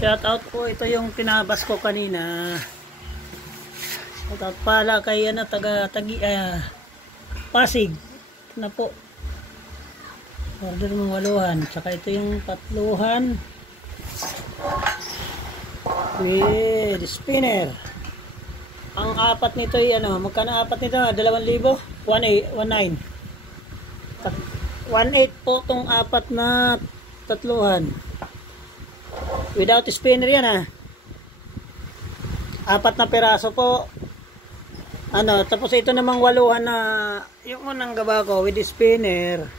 Shout out po, ito yung tinabas ko kanina. Shout out pala kay Pasig. Ito na po. Order mo 8. Tsaka ito yung 3 with spinner. Ang 4 nito ay magkano 4 nito? 2,000? 1,819. 1,800 po tong 4 na 3. Without spinner yan 4 na piraso po. Tapos ito namang 8 na yung unang gaba ko with spinner.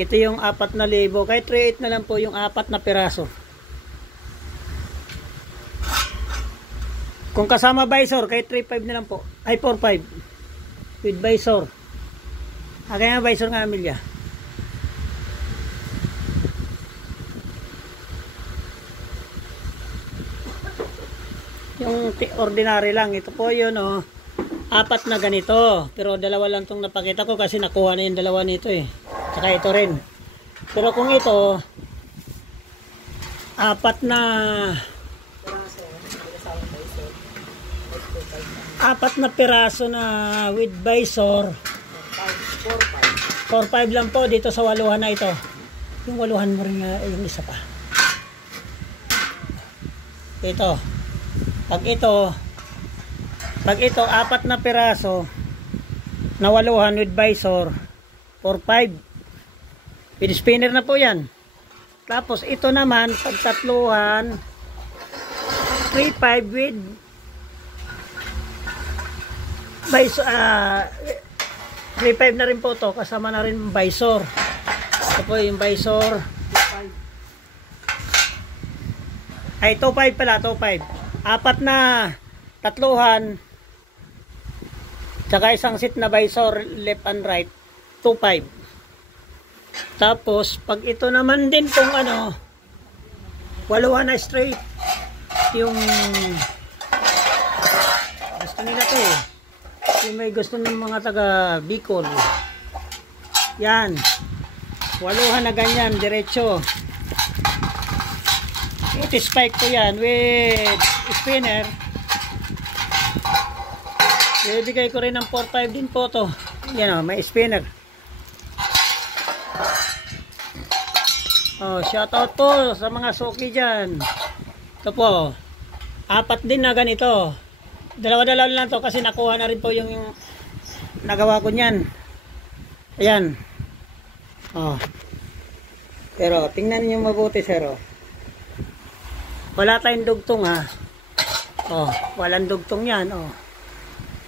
Ito yung 4,000. Kaya 3,800 na lang po yung 4 na piraso. Kung kasama visor, kaya 3,500 na lang po. Ay 4,500 with visor. Kaya nga visor nga Amelia. Yung ordinary lang. Ito po yun 4 na ganito. Pero 2 lang itong napakita ko kasi nakuha na yung 2 nito Saka ito rin. Pero kung ito 4 na 4 na piraso na with visor 4,500 lang po dito sa 8 na ito. Yung 8 mo rin yung isa pa. Ito. Pag ito 4 na piraso na 8 with visor 4,500 with spinner na po yan. Tapos ito naman pag 3 3,500 with visor 3,500 na rin po to, kasama na rin visor. Ito po yung visor ay 2,500 pala, 2,500. 4 na 3 tsaka isang set na visor left and right 2,500. Tapos pag ito naman din kung 8 na straight yung gusto nila to yung may gusto ng mga taga Bicol yan 8 na ganyan diretso. Ito spike ko yan with spinner. Ibigay ko rin ng 4,500 din po to. Yan may spinner. Shout out po sa mga suki dyan. Ito po 4 din na ganito. 2 lang to kasi nakuha na rin po yung nagawa ko nyan. Ayan. Pero tingnan niyo mabuti sir. Wala tayong dugtong walang dugtong yan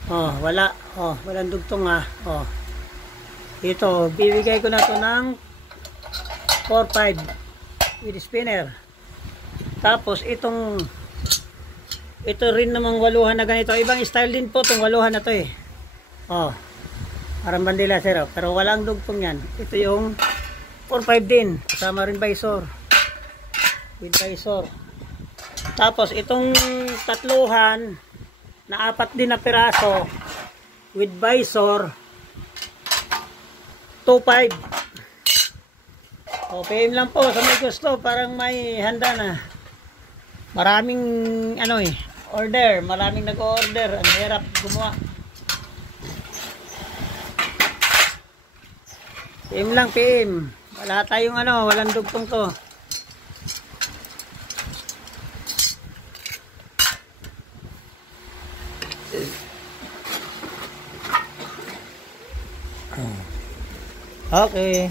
walang dugtong ito bibigay ko na to ng 4,500 with spinner. Tapos ito rin namang 8 na ganito, ibang style din po itong 8 na to parang bandila sir pero walang dugtong yan. Ito yung 4,500 din, kasama rin visor with visor. Tapos itong 3 na 4 din na piraso with visor 2,500. PM lang po sa may gusto, parang may handa na. Maraming order, maraming nag-order. Ang hirap gumawa. PM lang, PM. Wala tayong walang dugtong to. Okay.